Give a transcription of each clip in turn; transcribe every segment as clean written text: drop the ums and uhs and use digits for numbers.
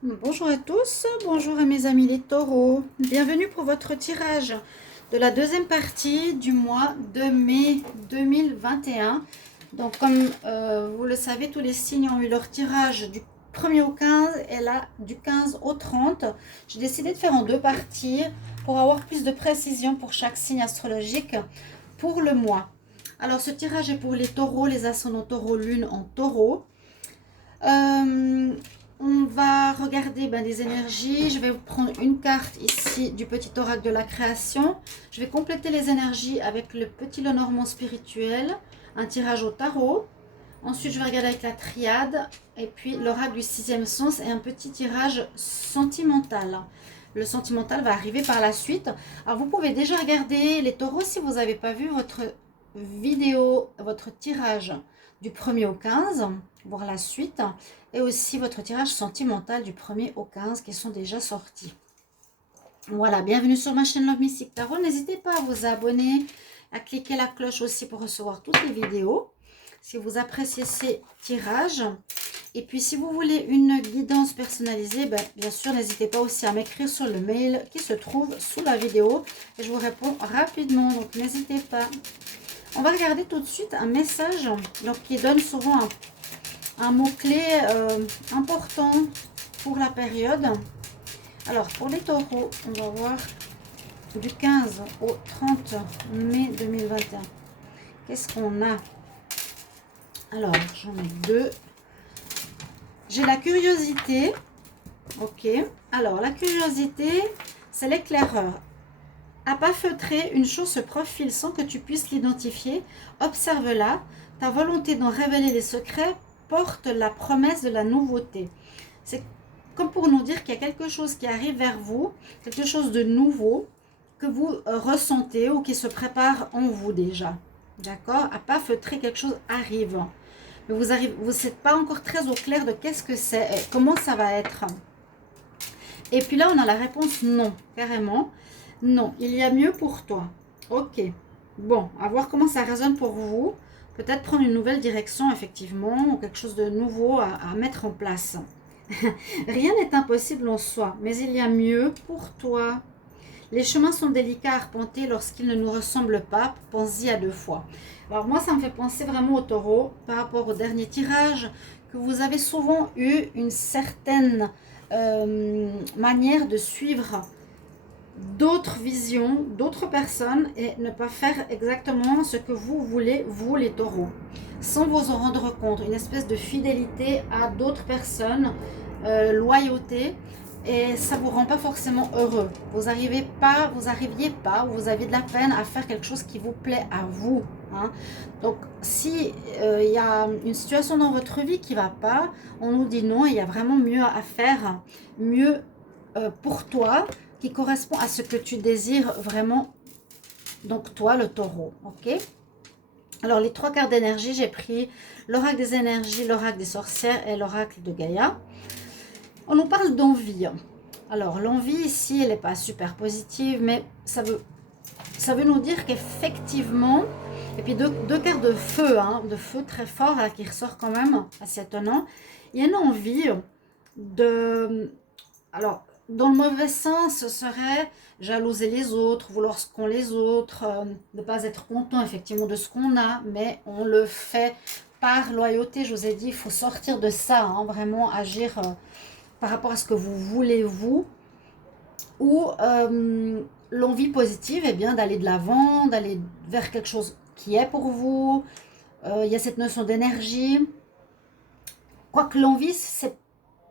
Bonjour à tous, bonjour à mes amis les taureaux. Bienvenue pour votre tirage de la deuxième partie du mois de mai 2021. Donc comme vous le savez, tous les signes ont eu leur tirage du 1er au 15 et là du 15 au 30. J'ai décidé de faire en deux parties pour avoir plus de précision pour chaque signe astrologique pour le mois. Alors ce tirage est pour les taureaux, les ascendants taureau, lune en taureau. Euh, on va regarder les énergies. Je vais vous prendre une carte ici du petit oracle de la création. Je vais compléter les énergies avec le petit Lenormand spirituel, un tirage au tarot. Ensuite, je vais regarder avec la triade et puis l'oracle du sixième sens et un petit tirage sentimental. Le sentimental va arriver par la suite. Alors, vous pouvez déjà regarder les taureaux si vous n'avez pas vu votre vidéo, votre tirage du 1er au 15, voir la suite, et aussi votre tirage sentimental du 1er au 15 qui sont déjà sortis. Voilà, bienvenue sur ma chaîne Love Mystic Tarot. N'hésitez pas à vous abonner, à cliquer la cloche aussi pour recevoir toutes les vidéos. Si vous appréciez ces tirages. Et puis si vous voulez une guidance personnalisée, bien sûr, n'hésitez pas aussi à m'écrire sur le mail qui se trouve sous la vidéo. Et je vous réponds rapidement, donc n'hésitez pas. On va regarder tout de suite un message donc, qui donne souvent un mot-clé important pour la période. Alors, pour les taureaux, on va voir du 15 au 30 mai 2021. Qu'est-ce qu'on a? Alors, j'en ai deux. J'ai la curiosité. Ok. Alors, la curiosité, c'est l'éclaireur. À pas feutrer, une chose se profile sans que tu puisses l'identifier. Observe-la. Ta volonté d'en révéler les secrets porte la promesse de la nouveauté. C'est comme pour nous dire qu'il y a quelque chose qui arrive vers vous, quelque chose de nouveau que vous ressentez ou qui se prépare en vous déjà. D'accord? À pas feutrer, quelque chose arrive. Mais vous n'êtes pas encore très au clair de qu'est-ce que c'est, comment ça va être. Et puis là, on a la réponse non, carrément. Non, il y a mieux pour toi. Ok. Bon, à voir comment ça résonne pour vous. Peut-être prendre une nouvelle direction, effectivement, ou quelque chose de nouveau à mettre en place. Rien n'est impossible en soi, mais il y a mieux pour toi. Les chemins sont délicats à arpenter lorsqu'ils ne nous ressemblent pas. Pense-y à deux fois. Alors moi, ça me fait penser vraiment au taureau par rapport au dernier tirage, que vous avez souvent eu une certaine manière de suivre d'autres visions, d'autres personnes et ne pas faire exactement ce que vous voulez, vous les taureaux, sans vous en rendre compte. Une espèce de fidélité à d'autres personnes, loyauté, et ça ne vous rend pas forcément heureux. Vous n'arriviez pas, ou vous avez de la peine à faire quelque chose qui vous plaît à vous. Hein. Donc, si il y a une situation dans votre vie qui ne va pas, on nous dit non, il y a vraiment mieux à faire, mieux pour toi, qui correspond à ce que tu désires vraiment, donc toi le taureau, ok? Alors les trois cartes d'énergie, j'ai pris l'oracle des énergies, l'oracle des sorcières et l'oracle de Gaïa. On nous parle d'envie. Alors l'envie ici, elle n'est pas super positive, mais ça veut nous dire qu'effectivement, et puis deux cartes de feu, de feu très fort là, qui ressort quand même, assez étonnant, il y a une envie de... Alors, dans le mauvais sens, ce serait jalouser les autres, vouloir ce qu'ont les autres, ne pas être content effectivement de ce qu'on a, mais on le fait par loyauté. Je vous ai dit, il faut sortir de ça, vraiment agir par rapport à ce que vous voulez vous, ou l'envie positive, eh bien d'aller de l'avant, d'aller vers quelque chose qui est pour vous. Il y a cette notion d'énergie. Quoique l'envie, c'est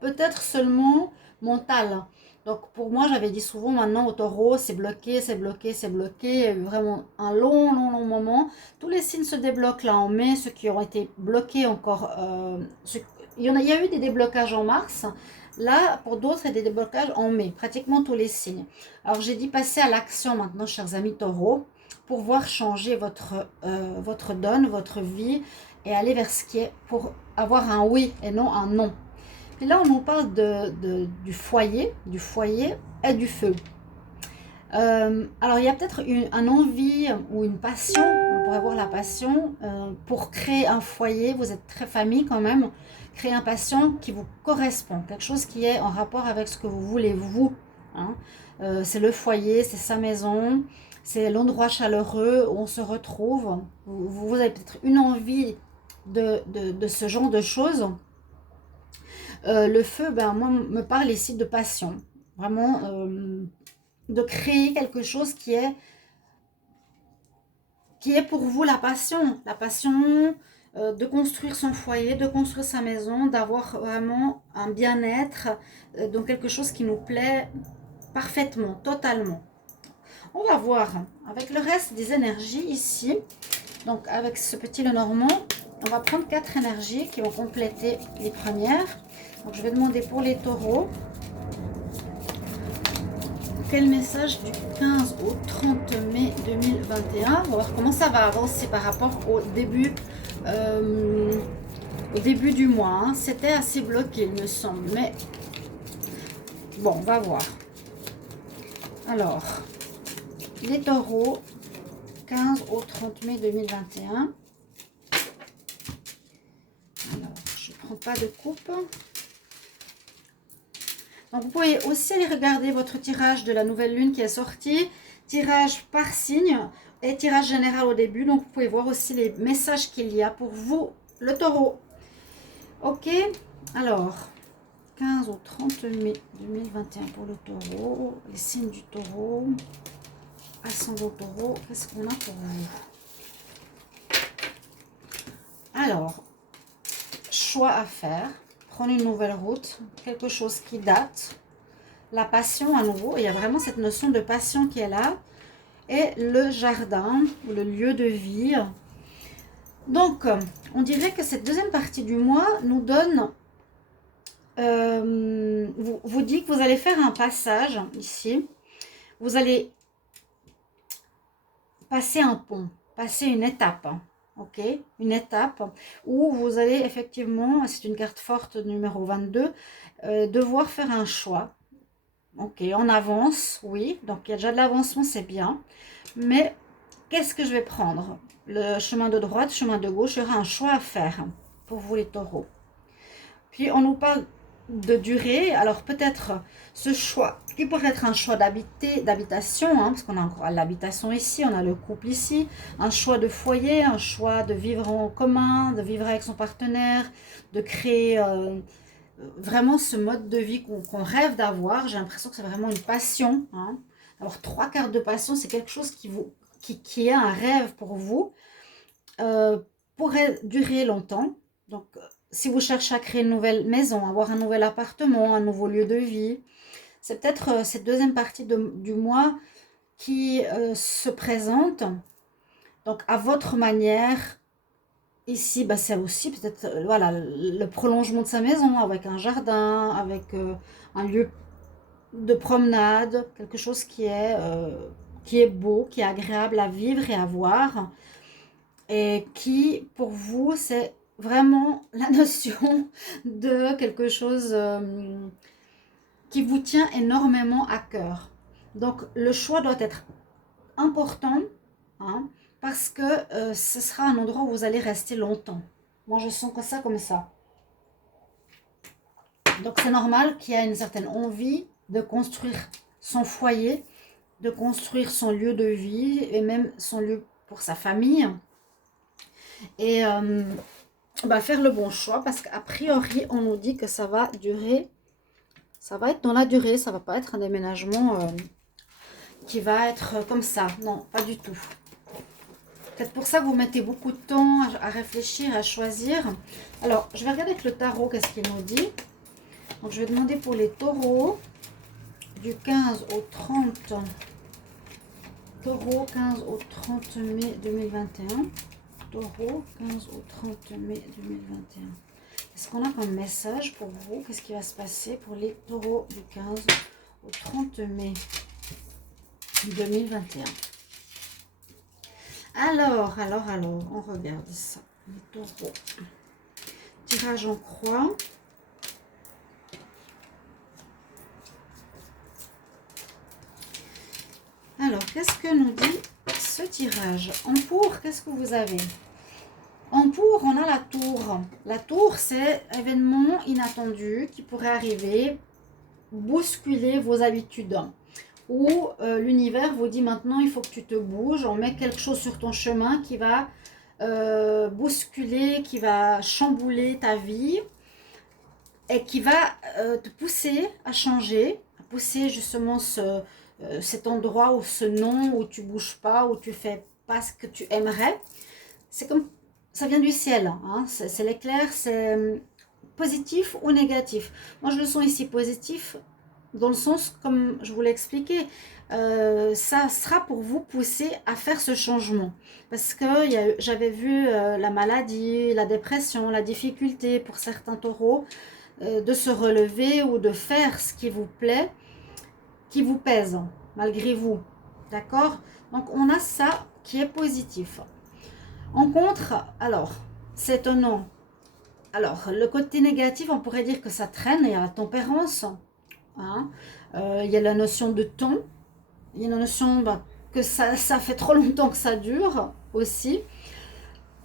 peut-être seulement mental. Donc pour moi, j'avais dit souvent maintenant au taureau, c'est bloqué, c'est bloqué, c'est bloqué. Il y a eu vraiment un long, long, long moment. Tous les signes se débloquent là en mai, ceux qui ont été bloqués encore. Il y a eu des déblocages en mars. Là, pour d'autres, il y a des déblocages en mai, pratiquement tous les signes. Alors j'ai dit passer à l'action maintenant, chers amis taureaux, pour voir changer votre donne, votre vie, et aller vers ce qui est pour avoir un oui et non un non. Et là, on nous parle du foyer et du feu. Alors, il y a peut-être un envie ou une passion, on pourrait voir la passion. Pour créer un foyer, vous êtes très famille quand même. Créer un passion qui vous correspond, quelque chose qui est en rapport avec ce que vous voulez, vous. Hein. C'est le foyer, c'est sa maison, c'est l'endroit chaleureux où on se retrouve. Vous avez peut-être une envie de ce genre de choses. Le feu, ben, moi, me parle ici de passion. Vraiment, de créer quelque chose qui est pour vous la passion. La passion de construire son foyer, de construire sa maison, d'avoir vraiment un bien-être, donc quelque chose qui nous plaît parfaitement, totalement. On va voir avec le reste des énergies ici. Donc avec ce petit Lenormand, on va prendre 4 énergies qui vont compléter les premières. Donc je vais demander pour les taureaux. Quel message du 15 au 30 mai 2021? On va voir comment ça va avancer par rapport au début du mois. Hein. C'était assez bloqué, il me semble. Mais bon, on va voir. Alors, les taureaux, 15 au 30 mai 2021. Alors, je ne prends pas de coupe. Donc, vous pouvez aussi aller regarder votre tirage de la nouvelle lune qui est sorti. Tirage par signe et tirage général au début. Donc, vous pouvez voir aussi les messages qu'il y a pour vous, le taureau. Ok, alors, 15 au 30 mai 2021 pour le taureau. Les signes du taureau. Ascendant taureau, qu'est-ce qu'on a pour vous? Alors, choix à faire. Prendre une nouvelle route, quelque chose qui date, la passion à nouveau, il y a vraiment cette notion de passion qui est là, et le jardin, le lieu de vie. Donc, on dirait que cette deuxième partie du mois nous donne, vous dit que vous allez faire un passage ici, vous allez passer un pont, passer une étape. Ok, une étape où vous allez effectivement, c'est une carte forte numéro 22, devoir faire un choix. Ok, on avance, oui, donc il y a déjà de l'avancement, c'est bien. Mais qu'est-ce que je vais prendre? Le chemin de droite, chemin de gauche, il y aura un choix à faire pour vous les taureaux. Puis on nous parle de durée, alors peut-être ce choix qui pourrait être un choix d'habitation, hein, parce qu'on a encore l'habitation ici, on a le couple ici, un choix de foyer, un choix de vivre en commun, de vivre avec son partenaire, de créer vraiment ce mode de vie qu'on rêve d'avoir. J'ai l'impression que c'est vraiment une passion. Hein. Alors 3 cartes de passion, c'est quelque chose qui est un rêve pour vous, pourrait durer longtemps. Donc si vous cherchez à créer une nouvelle maison, avoir un nouvel appartement, un nouveau lieu de vie, c'est peut-être cette deuxième partie du mois qui se présente. Donc, à votre manière, ici, bah, c'est aussi peut-être voilà, le prolongement de sa maison avec un jardin, avec un lieu de promenade, quelque chose qui est beau, qui est agréable à vivre et à voir. Et qui, pour vous, c'est vraiment la notion de quelque chose qui vous tient énormément à cœur. Donc, le choix doit être important, hein, parce que ce sera un endroit où vous allez rester longtemps. Moi, je sens que ça comme ça. Donc, c'est normal qu'il y ait une certaine envie de construire son foyer, de construire son lieu de vie et même son lieu pour sa famille. Et faire le bon choix parce qu'a priori, on nous dit que ça va durer. Ça va être dans la durée, ça va pas être un déménagement qui va être comme ça. Non, pas du tout. Peut-être pour ça que vous mettez beaucoup de temps à réfléchir, à choisir. Alors, je vais regarder avec le tarot, qu'est-ce qu'il nous dit. Donc, je vais demander pour les taureaux, du 15 au 30. Taureau, 15 au 30 mai 2021. Taureau, 15 au 30 mai 2021. Qu'est-ce qu'on a comme message pour vous? Qu'est-ce qui va se passer pour les taureaux du 15 au 30 mai 2021? Alors, on regarde ça. Les taureaux. Tirage en croix. Alors, qu'est-ce que nous dit ce tirage. En pour, qu'est-ce que vous avez? En pour, on a la tour. La tour, c'est un événement inattendu qui pourrait arriver, bousculer vos habitudes. Ou l'univers vous dit maintenant, il faut que tu te bouges. On met quelque chose sur ton chemin qui va bousculer, qui va chambouler ta vie et qui va te pousser à changer, à pousser justement cet endroit ou ce non où tu bouges pas, où tu fais pas ce que tu aimerais. C'est comme ça vient du ciel, hein, c'est l'éclair, c'est positif ou négatif. Moi je le sens ici positif dans le sens comme je vous l'ai expliqué. Ça sera pour vous pousser à faire ce changement parce que j'avais vu la maladie, la dépression, la difficulté pour certains taureaux de se relever ou de faire ce qui vous plaît, qui vous pèse malgré vous, d'accord? Donc on a ça qui est positif. En contre, alors c'est étonnant. Alors le côté négatif, on pourrait dire que ça traîne, il y a la tempérance, hein? Il y a la notion de temps. Il y a une notion que ça fait trop longtemps que ça dure aussi.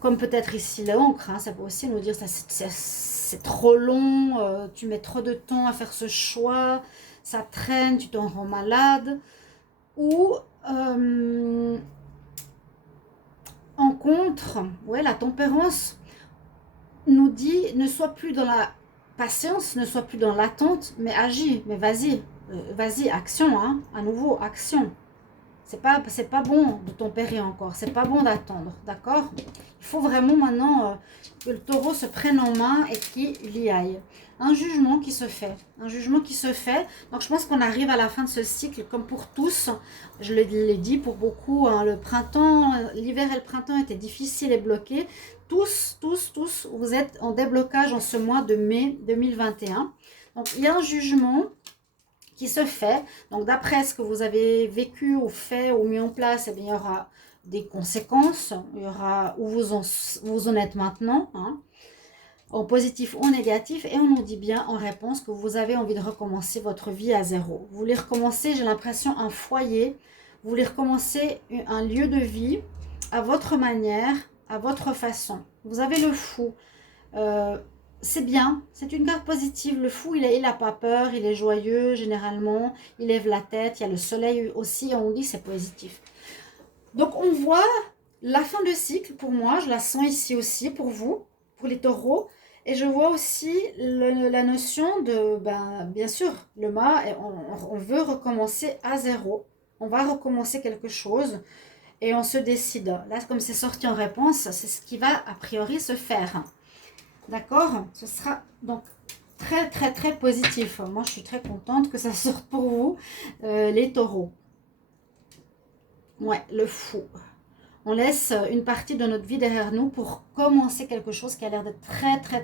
Comme peut-être ici l'encre, hein, ça peut aussi nous dire que c'est trop long, tu mets trop de temps à faire ce choix, ça traîne, tu t'en rends malade. Ou en contre, ouais, la tempérance nous dit ne sois plus dans la patience, ne sois plus dans l'attente, mais agis, mais vas-y. Vas-y, action, hein, à nouveau, action. C'est pas bon de tempérer encore, c'est pas bon d'attendre, d'accord? Il faut vraiment maintenant que le taureau se prenne en main et qu'il y aille. Un jugement qui se fait, Donc je pense qu'on arrive à la fin de ce cycle, comme pour tous. Je l'ai dit pour beaucoup, hein, le printemps, l'hiver et le printemps étaient difficiles et bloqués. Tous, vous êtes en déblocage en ce mois de mai 2021. Donc il y a un jugement qui se fait. Donc d'après ce que vous avez vécu ou fait ou mis en place, eh bien, il y aura des conséquences, il y aura où vous en êtes maintenant, hein, en positif ou en négatif, et on nous dit bien en réponse que vous avez envie de recommencer votre vie à zéro. Vous voulez recommencer, j'ai l'impression, un foyer, vous voulez recommencer un lieu de vie à votre manière, à votre façon. Vous avez le fou. C'est bien, c'est une carte positive. Le fou, il a pas peur, il est joyeux généralement, il lève la tête, il y a le soleil aussi, on dit c'est positif. Donc on voit la fin de cycle pour moi, je la sens ici aussi pour vous, pour les taureaux. Et je vois aussi la notion de, bien sûr, le mât, on veut recommencer à zéro. On va recommencer quelque chose et on se décide. Là, comme c'est sorti en réponse, c'est ce qui va a priori se faire. D'accord? Ce sera donc très positif. Moi, je suis très contente que ça sorte pour vous, les taureaux. Ouais, le fou. On laisse une partie de notre vie derrière nous pour commencer quelque chose qui a l'air d'être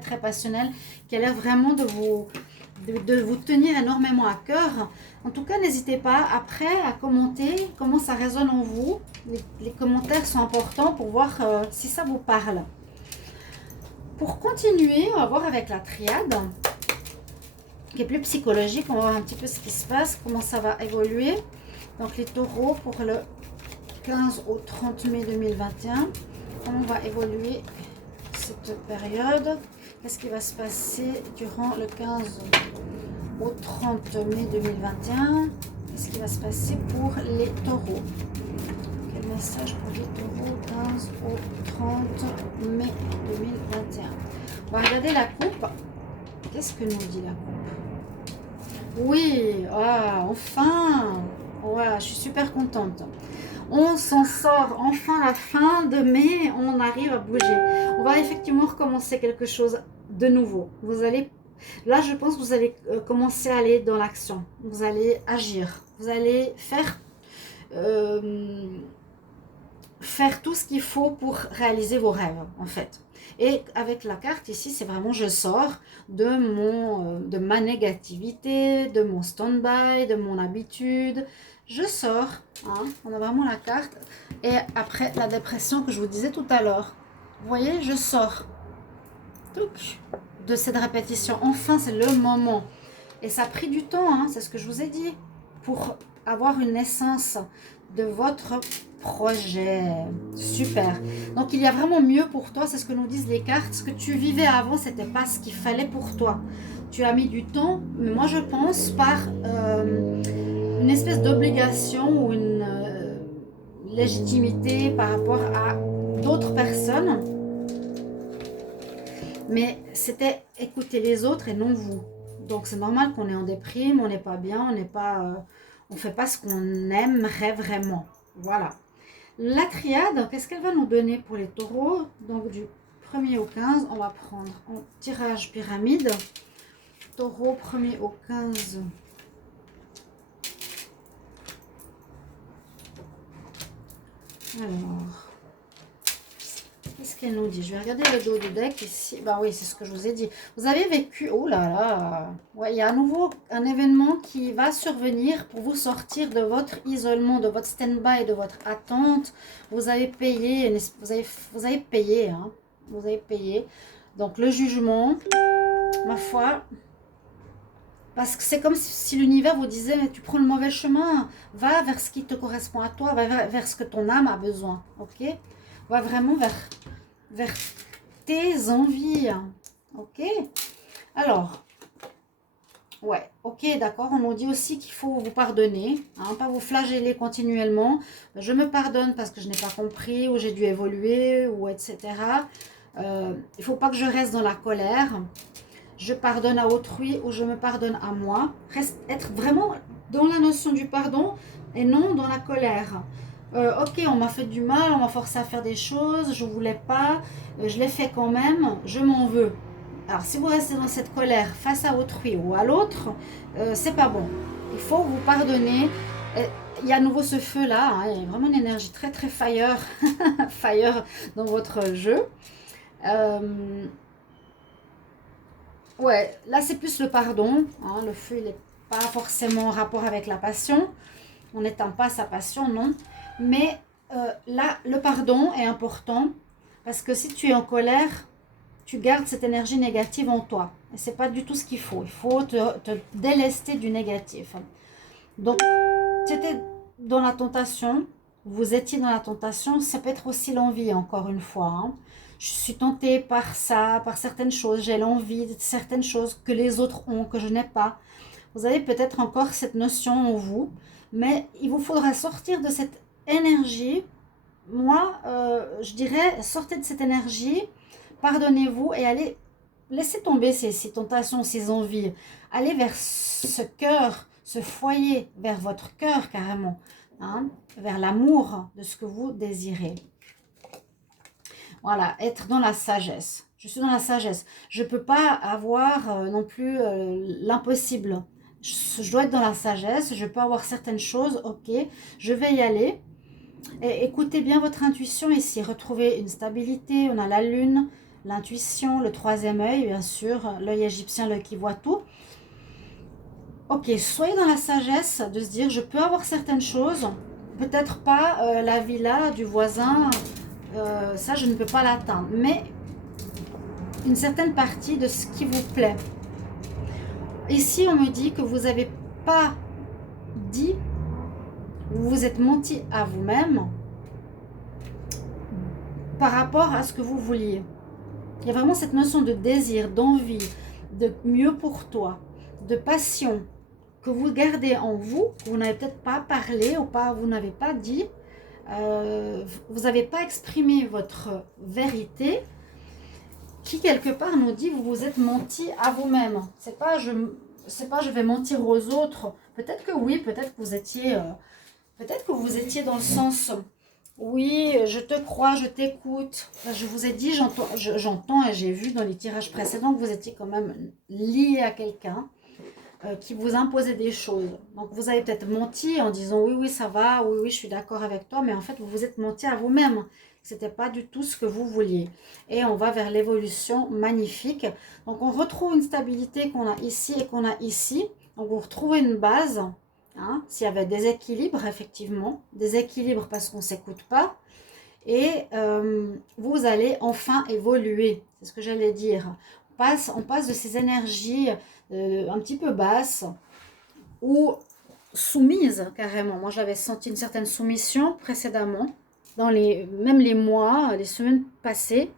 très passionnel, qui a l'air vraiment de vous tenir énormément à cœur. En tout cas, n'hésitez pas après à commenter comment ça résonne en vous. Les commentaires sont importants pour voir si ça vous parle. Pour continuer, on va voir avec la triade, qui est plus psychologique. On va voir un petit peu ce qui se passe, comment ça va évoluer. Donc les taureaux pour le 15 au 30 mai 2021. Comment va évoluer cette période? Qu'est-ce qui va se passer durant le 15 au 30 mai 2021? Qu'est-ce qui va se passer pour les taureaux? Quel message pour les taureaux 15 au 30 mai 2021? On va regarder la coupe. Qu'est-ce que nous dit la coupe? Oui, ah, enfin! Ouais, je suis super contente. On s'en sort, enfin la fin de mai, on arrive à bouger. On va effectivement recommencer quelque chose de nouveau. Vous allez, là je pense que vous allez commencer à aller dans l'action. Vous allez agir. Vous allez faire tout ce qu'il faut pour réaliser vos rêves en fait. Et avec la carte ici, c'est vraiment je sors de ma négativité, de mon stand-by, de mon habitude. Je sors, hein, on a vraiment la carte. Et après la dépression que je vous disais tout à l'heure, vous voyez, je sors de cette répétition. Enfin, c'est le moment. Et ça a pris du temps, hein, c'est ce que je vous ai dit, pour avoir une naissance de votre projet. Super. Donc, il y a vraiment mieux pour toi. C'est ce que nous disent les cartes. Ce que tu vivais avant, c'était pas ce qu'il fallait pour toi. Tu as mis du temps, mais moi, je pense par une espèce d'obligation ou une légitimité par rapport à d'autres personnes. Mais c'était écouter les autres et non vous. Donc, c'est normal qu'on est en déprime, on n'est pas bien, on fait pas ce qu'on aimerait vraiment. Voilà. La triade, qu'est-ce qu'elle va nous donner pour les taureaux? Donc, du 1er au 15, on va prendre en tirage pyramide. Taureau 1er au 15. Alors, qu'est-ce qu'elle nous dit? Je vais regarder le dos du deck ici. Bah oui, c'est ce que je vous ai dit. Vous avez vécu... Oh là là. Ouais, il y a à nouveau un événement qui va survenir pour vous sortir de votre isolement, de votre stand-by, de votre attente. Vous avez payé, vous avez payé, hein. Vous avez payé. Donc le jugement, ma foi... Parce que c'est comme si l'univers vous disait, mais tu prends le mauvais chemin, va vers ce qui te correspond à toi, va vers ce que ton âme a besoin, ok? Va vraiment vers tes envies, ok? Alors, ouais, ok, d'accord, on nous dit aussi qu'il faut vous pardonner, hein, pas vous flageller continuellement. Je me pardonne parce que je n'ai pas compris, ou j'ai dû évoluer, ou etc. Il ne faut pas que je reste dans la colère. Je pardonne à autrui ou je me pardonne à moi. Être vraiment dans la notion du pardon et non dans la colère. Ok, on m'a fait du mal, on m'a forcé à faire des choses, je ne voulais pas, je l'ai fait quand même, je m'en veux. Alors, si vous restez dans cette colère face à autrui ou à l'autre, c'est pas bon. Il faut vous pardonner. Il y a à nouveau ce feu-là, hein, il y a vraiment une énergie très très fire, fire dans votre jeu. Ouais, là c'est plus le pardon, hein, le feu il n'est pas forcément en rapport avec la passion, on n'éteint pas sa passion, non. Mais là, le pardon est important parce que si tu es en colère, tu gardes cette énergie négative en toi. Et c'est pas du tout ce qu'il faut. Il faut te délester du négatif. Donc, tu étais dans la tentation, vous étiez dans la tentation, ça peut être aussi l'envie, encore une fois. Hein. Je suis tentée par ça, par certaines choses, j'ai l'envie de certaines choses que les autres ont, que je n'ai pas. Vous avez peut-être encore cette notion en vous, mais il vous faudra sortir de cette énergie. Moi, je dirais, sortez de cette énergie, pardonnez-vous et allez, laissez tomber ces tentations, ces envies. Allez vers ce cœur, ce foyer, vers votre cœur carrément, hein, vers l'amour de ce que vous désirez. Voilà, être dans la sagesse. Je suis dans la sagesse. Je ne peux pas avoir non plus l'impossible. Je dois être dans la sagesse. Je peux avoir certaines choses. Ok, je vais y aller. Et écoutez bien votre intuition ici. Retrouvez une stabilité. On a la lune, l'intuition, le troisième œil, bien sûr. L'œil égyptien, l'œil qui voit tout. Ok, soyez dans la sagesse de se dire, je peux avoir certaines choses. Peut-être pas la villa du voisin. Ça, je ne peux pas l'atteindre. Mais une certaine partie de ce qui vous plaît. Ici, on me dit que vous n'avez pas dit, vous vous êtes menti à vous-même par rapport à ce que vous vouliez. Il y a vraiment cette notion de désir, d'envie, de mieux pour toi, de passion que vous gardez en vous, que vous n'avez peut-être pas parlé ou pas, vous n'avez pas dit. Vous n'avez pas exprimé votre vérité qui quelque part nous dit vous vous êtes menti à vous-même. C'est pas je vais mentir aux autres. Peut-être que oui, peut-être que vous étiez dans le sens oui, je te crois, je t'écoute. Je vous ai dit, j'entends et j'ai vu dans les tirages précédents que vous étiez quand même lié à quelqu'un qui vous imposait des choses. Donc vous avez peut-être menti en disant oui, oui, ça va, oui, oui, je suis d'accord avec toi, mais en fait vous vous êtes menti à vous-même. C'était pas du tout ce que vous vouliez. Et on va vers l'évolution magnifique. Donc on retrouve une stabilité qu'on a ici et qu'on a ici. Donc vous retrouvez une base. Hein, s'il y avait des équilibres, effectivement. Des équilibres parce qu'on ne s'écoute pas. Et vous allez enfin évoluer. C'est ce que j'allais dire. On passe de ces énergies un petit peu basses où soumise carrément. Moi, j'avais senti une certaine soumission précédemment, même les mois, les semaines passées.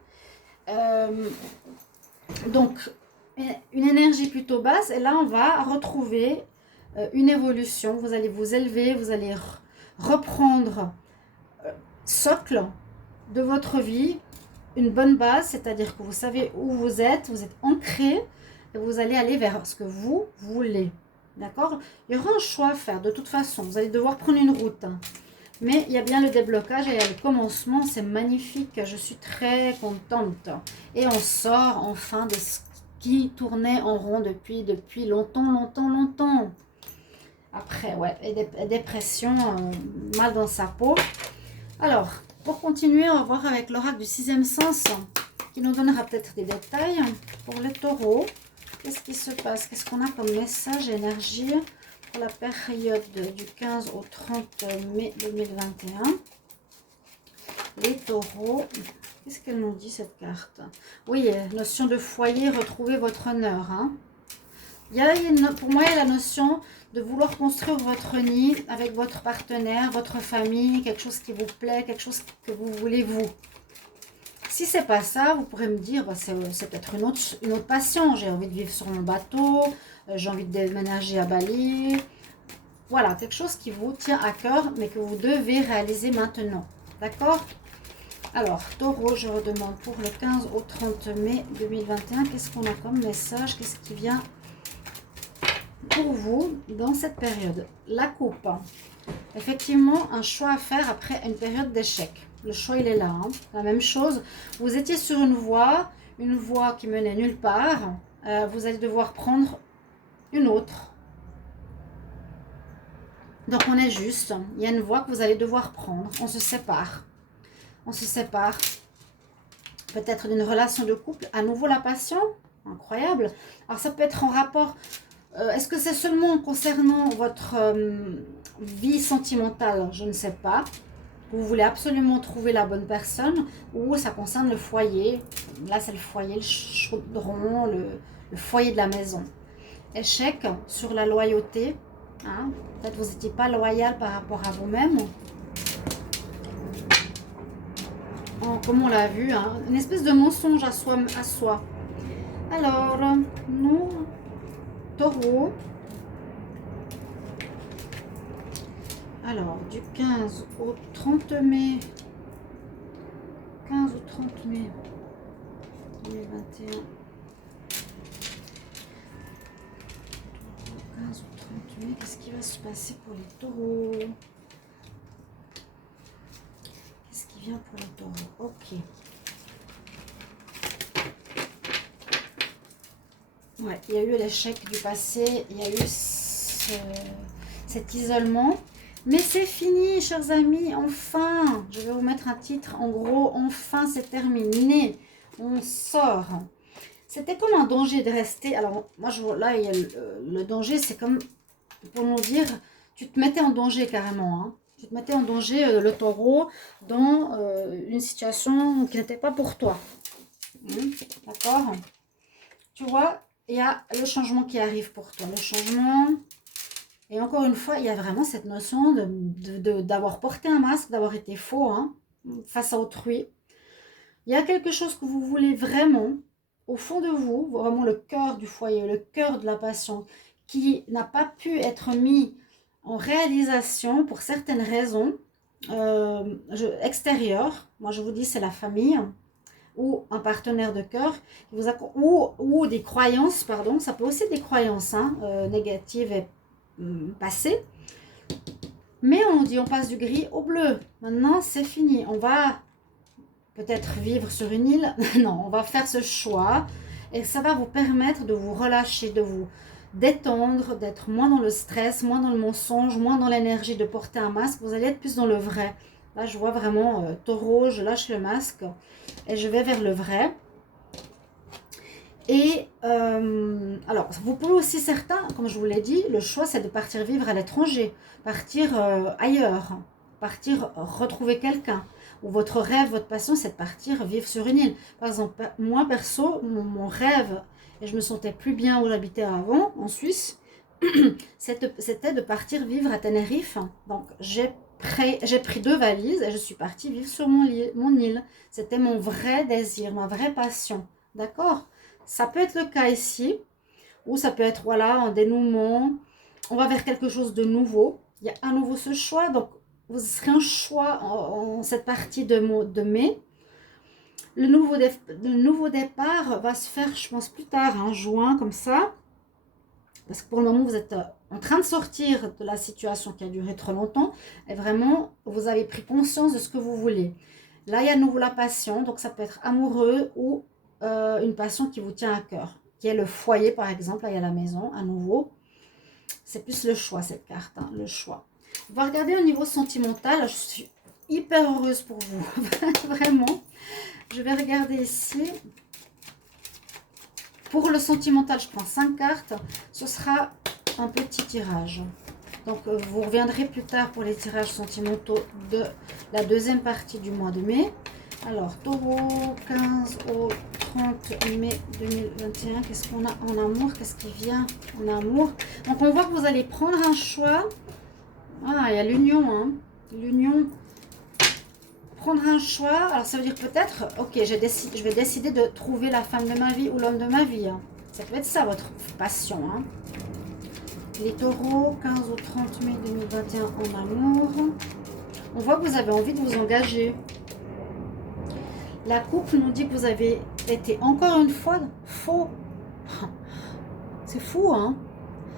Euh, donc, une énergie plutôt basse. Et là, on va retrouver une évolution. Vous allez vous élever, vous allez reprendre socle de votre vie, une bonne base, c'est-à-dire que vous savez où vous êtes ancré et vous allez aller vers ce que vous voulez. D'accord? Il y aura un choix à faire de toute façon. Vous allez devoir prendre une route. Mais il y a bien le déblocage et il y a le commencement. C'est magnifique. Je suis très contente. Et on sort enfin de ce qui tournait en rond depuis longtemps. Après, ouais, et dépression, mal dans sa peau. Alors, pour continuer, on va voir avec l'oracle du sixième sens qui nous donnera peut-être des détails pour les taureaux. Qu'est-ce qui se passe? Qu'est-ce qu'on a comme message, énergie pour la période du 15 au 30 mai 2021? Les taureaux, qu'est-ce qu'elle nous dit cette carte? Oui, notion de foyer, retrouvez votre honneur. Hein. Pour moi, il y a la notion de vouloir construire votre nid avec votre partenaire, votre famille, quelque chose qui vous plaît, quelque chose que vous voulez vous. Si c'est pas ça, vous pourrez me dire, bah, c'est peut-être une autre passion. J'ai envie de vivre sur mon bateau, j'ai envie de déménager à Bali. Voilà, quelque chose qui vous tient à cœur, mais que vous devez réaliser maintenant. D'accord? Alors, taureau, je redemande pour le 15 au 30 mai 2021, qu'est-ce qu'on a comme message? Qu'est-ce qui vient pour vous dans cette période? La coupe. Effectivement, un choix à faire après une période d'échec. Le choix, il est là. Hein. La même chose, vous étiez sur une voie qui menait nulle part. Vous allez devoir prendre une autre. Donc, on est juste. Il y a une voie que vous allez devoir prendre. On se sépare. On se sépare. Peut-être d'une relation de couple. À nouveau, la passion. Incroyable. Alors, ça peut être en rapport... Est-ce que c'est seulement concernant votre vie sentimentale? Je ne sais pas. Vous voulez absolument trouver la bonne personne ou ça concerne le foyer. Là, c'est le foyer, le chaudron, le foyer de la maison. Échec sur la loyauté. Hein? Peut-être que vous n'étiez pas loyal par rapport à vous-même. Comme on l'a vu, hein? Une espèce de mensonge à soi. Alors, nous... Taureau. Alors, du 15 au 30 mai. 15 au 30 mai 2021. 15 au 30 mai, qu'est-ce qui va se passer pour les taureaux? Qu'est-ce qui vient pour les taureaux? Ok. Ouais, il y a eu l'échec du passé, il y a eu cet isolement. Mais c'est fini, chers amis, enfin. Je vais vous mettre un titre, en gros, enfin c'est terminé. On sort. C'était comme un danger de rester. Alors, moi, là, il y a le danger, c'est comme pour nous dire, tu te mettais en danger carrément. Hein. Tu te mettais en danger, le taureau, dans une situation qui n'était pas pour toi. D'accord? Tu vois? Il y a le changement qui arrive pour toi. Le changement. Et encore une fois, il y a vraiment cette notion d'avoir porté un masque, d'avoir été faux hein, face à autrui. Il y a quelque chose que vous voulez vraiment, au fond de vous, vraiment le cœur du foyer, le cœur de la passion, qui n'a pas pu être mis en réalisation pour certaines raisons extérieures. Moi, je vous dis, c'est la famille. Ou un partenaire de cœur, ou des croyances, pardon, ça peut aussi être des croyances hein, négatives et passées. Mais on dit on passe du gris au bleu. Maintenant, c'est fini. On va peut-être vivre sur une île. Non, on va faire ce choix et ça va vous permettre de vous relâcher, de vous détendre, d'être moins dans le stress, moins dans le mensonge, moins dans l'énergie de porter un masque. Vous allez être plus dans le vrai. Là, je vois vraiment taureau, je lâche le masque et je vais vers le vrai. Et alors, vous pouvez aussi certains, comme je vous l'ai dit, le choix c'est de partir vivre à l'étranger, partir ailleurs, partir retrouver quelqu'un. Ou votre rêve, votre passion, c'est de partir vivre sur une île. Par exemple, moi perso, mon rêve, et je me sentais plus bien où j'habitais avant, en Suisse, c'était de partir vivre à Tenerife. Donc, j'ai pris 2 valises et je suis partie vivre sur mon île. C'était mon vrai désir, ma vraie passion. D'accord? Ça peut être le cas ici, ou ça peut être, voilà, un dénouement. On va vers quelque chose de nouveau. Il y a à nouveau ce choix. Donc, vous serez un choix en cette partie de mai. Le nouveau départ va se faire, je pense, plus tard, en juin, comme ça. Parce que pour le moment, vous êtes en train de sortir de la situation qui a duré trop longtemps. Et vraiment, vous avez pris conscience de ce que vous voulez. Là, il y a à nouveau la passion. Donc, ça peut être amoureux ou une passion qui vous tient à cœur. Qui est le foyer, par exemple. Là, il y a la maison, à nouveau. C'est plus le choix, cette carte. Hein, le choix. On va regarder au niveau sentimental. Je suis hyper heureuse pour vous. Vraiment. Je vais regarder ici. Pour le sentimental, je prends 5 cartes. Ce sera un petit tirage. Donc, vous reviendrez plus tard pour les tirages sentimentaux de la deuxième partie du mois de mai. Alors, taureau, 15 au 30 mai 2021. Qu'est-ce qu'on a en amour? Qu'est-ce qui vient en amour? Donc, on voit que vous allez prendre un choix. Ah, il y a l'union. Hein. L'union. Prendre un choix, alors ça veut dire peut-être, ok, je vais décider de trouver la femme de ma vie ou l'homme de ma vie. Hein. Ça peut être ça votre passion. Hein. Les taureaux, 15 au 30 mai 2021 en amour. On voit que vous avez envie de vous engager. La coupe nous dit que vous avez été encore une fois faux. C'est fou, hein?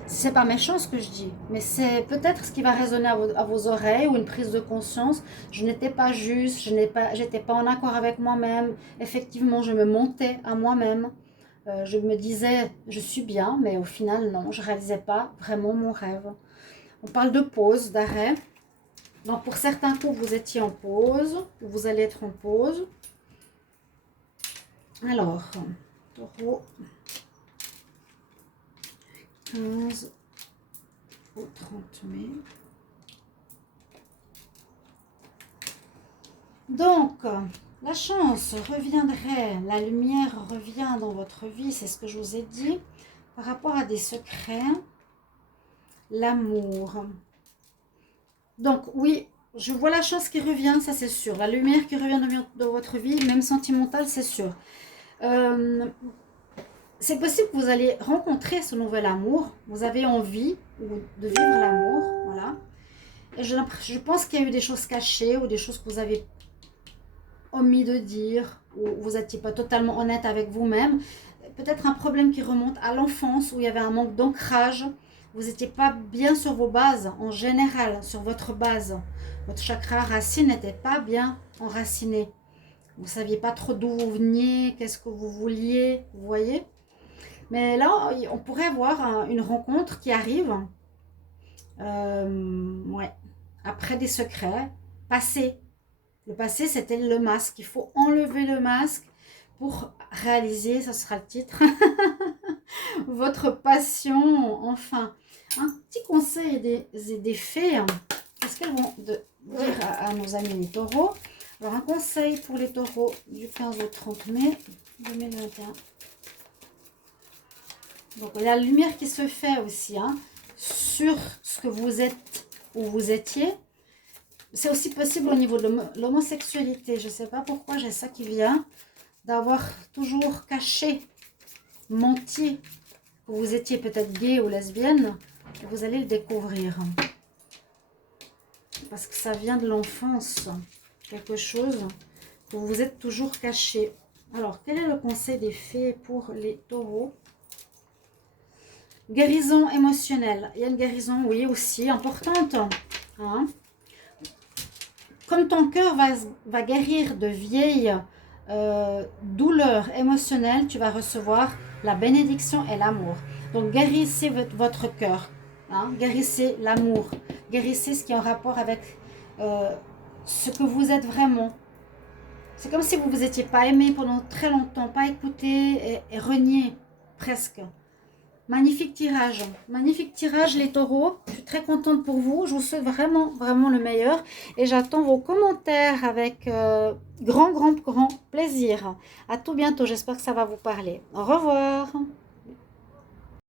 C'est pas méchant ce que je dis, mais c'est peut-être ce qui va résonner à vos oreilles ou une prise de conscience. Je n'étais pas juste, j'étais pas en accord avec moi-même. Effectivement, je me mentais à moi-même. Je me disais, je suis bien, mais au final, non, je réalisais pas vraiment mon rêve. On parle de pause, d'arrêt. Donc, pour certains coups, vous étiez en pause, ou vous allez être en pause. Alors, taureau. 15 au 30 mai. Donc, la chance reviendrait, la lumière revient dans votre vie, c'est ce que je vous ai dit, par rapport à des secrets, l'amour. Donc, oui, je vois la chance qui revient, ça c'est sûr, la lumière qui revient dans votre vie, même sentimentale, c'est sûr. C'est possible que vous allez rencontrer ce nouvel amour. Vous avez envie de vivre l'amour. Voilà. Et je pense qu'il y a eu des choses cachées ou des choses que vous avez omis de dire ou vous n'étiez pas totalement honnête avec vous-même. Peut-être un problème qui remonte à l'enfance où il y avait un manque d'ancrage. Vous n'étiez pas bien sur vos bases en général, sur votre base. Votre chakra racine n'était pas bien enraciné. Vous ne saviez pas trop d'où vous veniez, qu'est-ce que vous vouliez, vous voyez. Mais là, on pourrait avoir une rencontre qui arrive. Ouais. Après des secrets. Passé. Le passé, c'était le masque. Il faut enlever le masque pour réaliser, ça sera le titre, votre passion. Enfin, un petit conseil des fées. Qu'est-ce qu'elles vont dire à nos amis les taureaux? Alors, un conseil pour les taureaux du 15 au 30 mai 2021. Donc, il y a la lumière qui se fait aussi hein, sur ce que vous êtes ou vous étiez. C'est aussi possible au niveau de l'homosexualité. Je ne sais pas pourquoi j'ai ça qui vient. D'avoir toujours caché, menti, que vous étiez peut-être gay ou lesbienne. Et vous allez le découvrir. Parce que ça vient de l'enfance. Quelque chose que vous vous êtes toujours caché. Alors, quel est le conseil des fées pour les taureaux? Guérison émotionnelle. Il y a une guérison, oui, aussi importante. Hein? Comme ton cœur va guérir de vieilles douleurs émotionnelles, tu vas recevoir la bénédiction et l'amour. Donc, guérissez votre cœur. Hein? Guérissez l'amour. Guérissez ce qui est en rapport avec ce que vous êtes vraiment. C'est comme si vous ne vous étiez pas aimé pendant très longtemps, pas écouté et renié presque. Magnifique tirage les taureaux, je suis très contente pour vous, je vous souhaite vraiment, vraiment le meilleur et j'attends vos commentaires avec grand plaisir. À tout bientôt, j'espère que ça va vous parler. Au revoir.